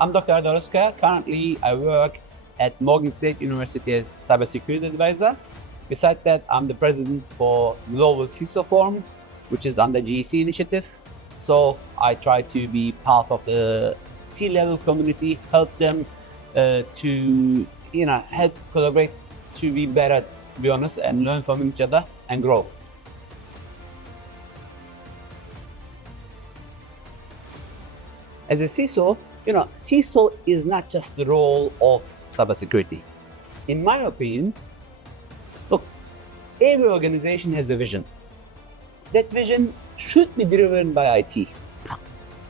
I'm Dr. Erdal Ozkaya. Currently, I work at Morgan State University as cybersecurity advisor. Besides that, I'm the president for Global CISO Forum, which is under GEC initiative. So I try to be part of the C-level community, help them to help collaborate to be better, to be honest, and learn from each other and grow. As a CISO, CISO is not just the role of cybersecurity. In my opinion, look, every organization has a vision. That vision should be driven by IT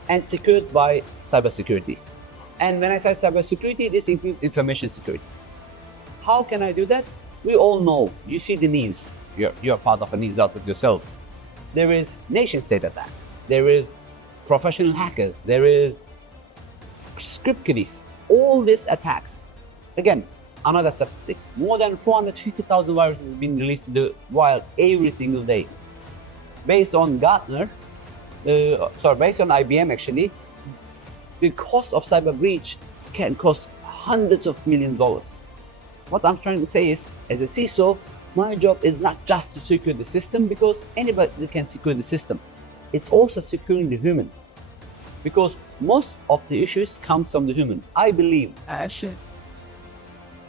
and secured by cybersecurity. And when I say cybersecurity, this includes information security. How can I do that? We all know, you see the news, you're part of a news outlet yourself. There is nation-state attacks, there is professional hackers, there is script kiddies, all these attacks. Again, another statistics, more than 450,000 viruses have been released to the wild every single day. Based on Gartner, based on IBM actually, the cost of cyber breach can cost hundreds of millions of dollars. What I'm trying to say is, as a CISO, my job is not just to secure the system, because anybody can secure the system. It's also securing the human, because most of the issues come from the human. I believe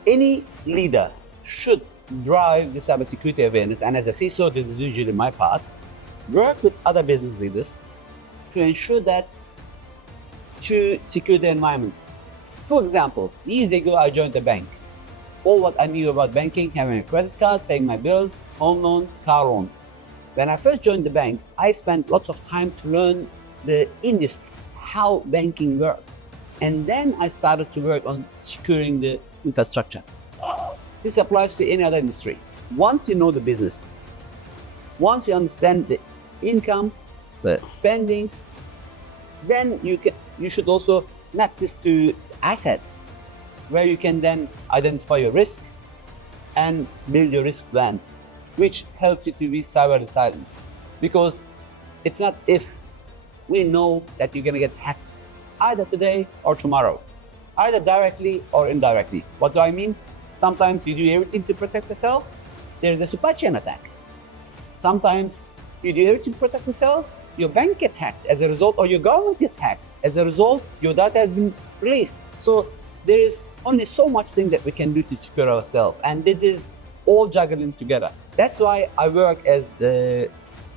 any leader should drive the cybersecurity awareness, and as a CISO, this is usually my part, work with other business leaders to ensure that to secure the environment. For example, years ago, I joined a bank. All what I knew about banking, having a credit card, paying my bills, home loan, car loan. When I first joined the bank, I spent lots of time to learn the industry, how banking works. And then I started to work on securing the infrastructure. This applies to any other industry. Once you know the business, once you understand the income, the spendings, then you should also map this to assets, where you can then identify your risk and build your risk plan, which helps you to be cyber resilient. Because it's not if, we know that you're gonna get hacked either today or tomorrow, either directly or indirectly. What do I mean? Sometimes you do everything to protect yourself, there's a supply chain attack. Sometimes you do everything to protect yourself, your bank gets hacked as a result, or your government gets hacked. As a result, your data has been released. So there is only so much thing that we can do to secure ourselves, and this is all juggling together. That's why I work as the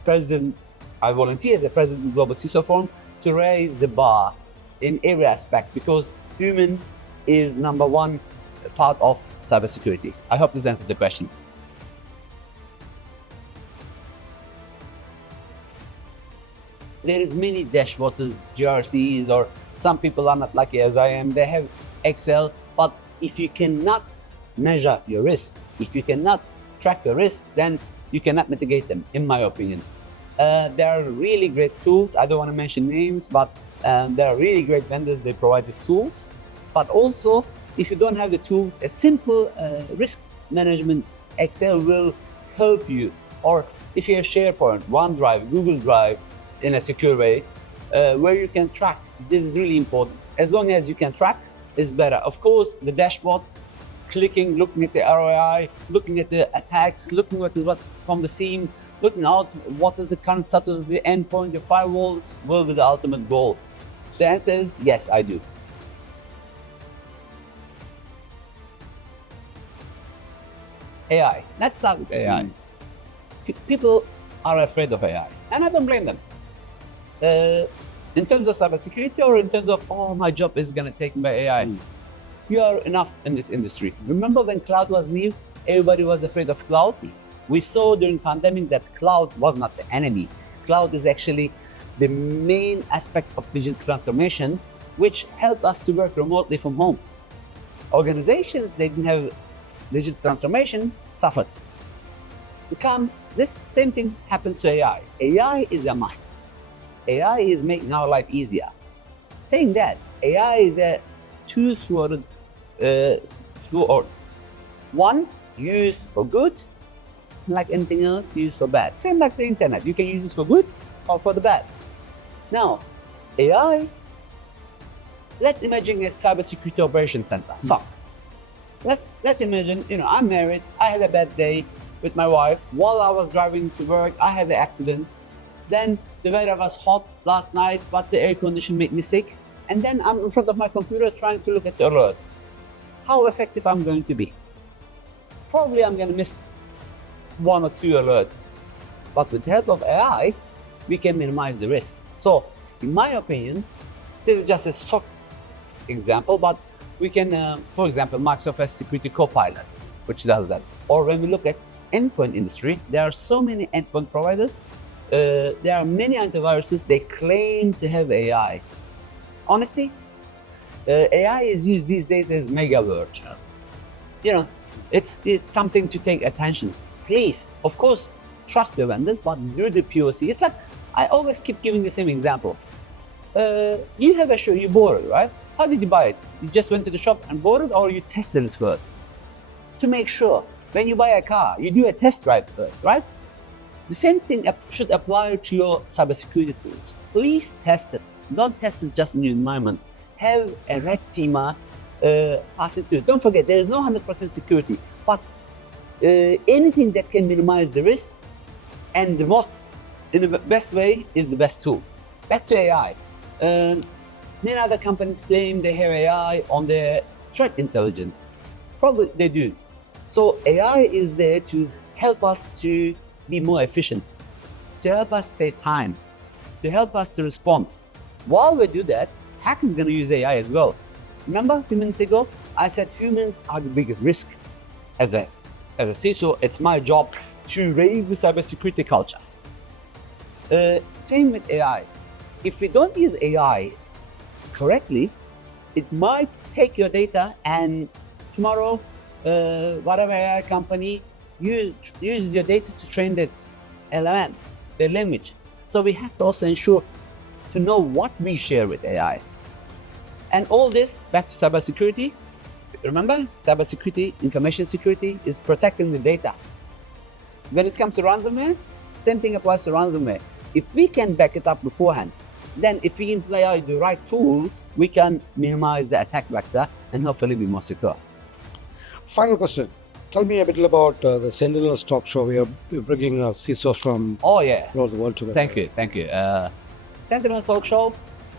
president, I volunteer as the president of Global CISO Forum to raise the bar in every aspect, because human is number one part of cybersecurity. I hope this answered the question. There is many dashboards, GRCs, or some people are not lucky as I am, they have Excel, but if you cannot measure your risk, if you cannot track your risk, then you cannot mitigate them, in my opinion. There are really great tools, I don't want to mention names, but there are really great vendors, they provide these tools. But also, if you don't have the tools, a simple risk management Excel will help you. Or if you have SharePoint, OneDrive, Google Drive, in a secure way, where you can track. This is really important. As long as you can track, is better. Of course, the dashboard, clicking, looking at the ROI, looking at the attacks, looking at what's from the SIEM, looking out what is the current status of the endpoint, the firewalls, will be the ultimate goal. The answer is yes, I do. AI. Let's start with AI. People are afraid of AI, and I don't blame them. In terms of cybersecurity, or in terms of, oh, my job is going to take by AI. You are enough in this industry. Remember when cloud was new, everybody was afraid of cloud? We saw during pandemic that cloud was not the enemy. Cloud is actually the main aspect of digital transformation, which helped us to work remotely from home. Organizations that didn't have digital transformation suffered. This same thing happens to AI. AI is a must. AI is making our life easier. Saying that, AI is a two-sworded sword. One, used for good, like anything else, used for bad. Same like the internet, you can use it for good or for the bad. Now, AI let's imagine a cybersecurity operations center. So let's imagine, I'm married, I had a bad day with my wife. While I was driving to work, I had an accident. Then the weather was hot last night, but the air condition made me sick. And then I'm in front of my computer trying to look at the alerts. How effective I'm going to be? Probably I'm going to miss 1 or 2 alerts. But with the help of AI, we can minimize the risk. So, in my opinion, this is just a SOC example, but we can, for example, Microsoft has Security Copilot, which does that. Or when we look at endpoint industry, there are so many endpoint providers. There are many antiviruses, they claim to have AI. Honestly, AI is used these days as mega word. It's something to take attention. Please, of course, trust the vendors, but do the POC. It's like, I always keep giving the same example. You have a shoe, you bought it, right? How did you buy it? You just went to the shop and bought it, or you tested it first? To make sure, when you buy a car, you do a test drive first, right? The same thing should apply to your cybersecurity tools. Please test it. Don't test it just in your environment. Have a red teamer pass it to it. Don't forget, there is no 100% security, but anything that can minimize the risk and in the best way is the best tool. Back to AI. Many other companies claim they have AI on their threat intelligence. Probably they do. So AI is there to help us to be more efficient, to help us save time, to help us to respond. While we do that, hackers is going to use AI as well. Remember a few minutes ago, I said humans are the biggest risk. As a CISO, it's my job to raise the cybersecurity culture. Same with AI. If we don't use AI correctly, it might take your data and tomorrow, whatever AI company uses your data to train the LLM, their language. So we have to also ensure to know what we share with AI. And all this, back to cybersecurity. Remember, cybersecurity, information security is protecting the data. When it comes to ransomware, same thing applies to ransomware. If we can back it up beforehand, then if we employ the right tools, we can minimize the attack vector and hopefully be more secure. Final question. Tell me a bit about the Sentinels talk show. We're bringing CISOs from all over the world together. Thank you. Sentinel talk show,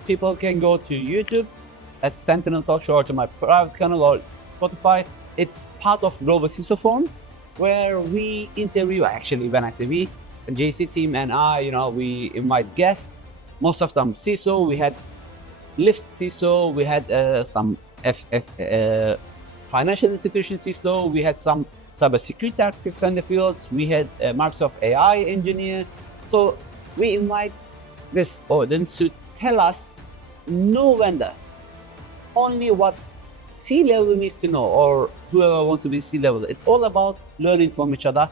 people can go to YouTube at Sentinel talk show or to my private channel or Spotify. It's part of Global CISO Forum, where we interview, actually when I say we, the JC team and I, we invite guests, most of them CISO. We had Lyft CISO, we had some financial institution CISO, we had some cybersecurity architects in the fields, we had Microsoft AI engineer. So we invite this audience to tell us, no vendor, only what C-level needs to know, or whoever wants to be C-level. It's all about learning from each other.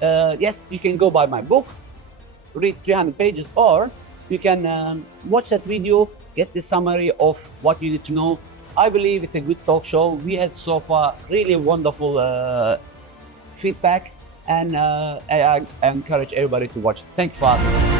Yes, you can go buy my book, read 300 pages, or you can watch that video, get the summary of what you need to know. I believe it's a good talk show. We had so far really wonderful feedback, and I encourage everybody to watch it. Thank you for asking.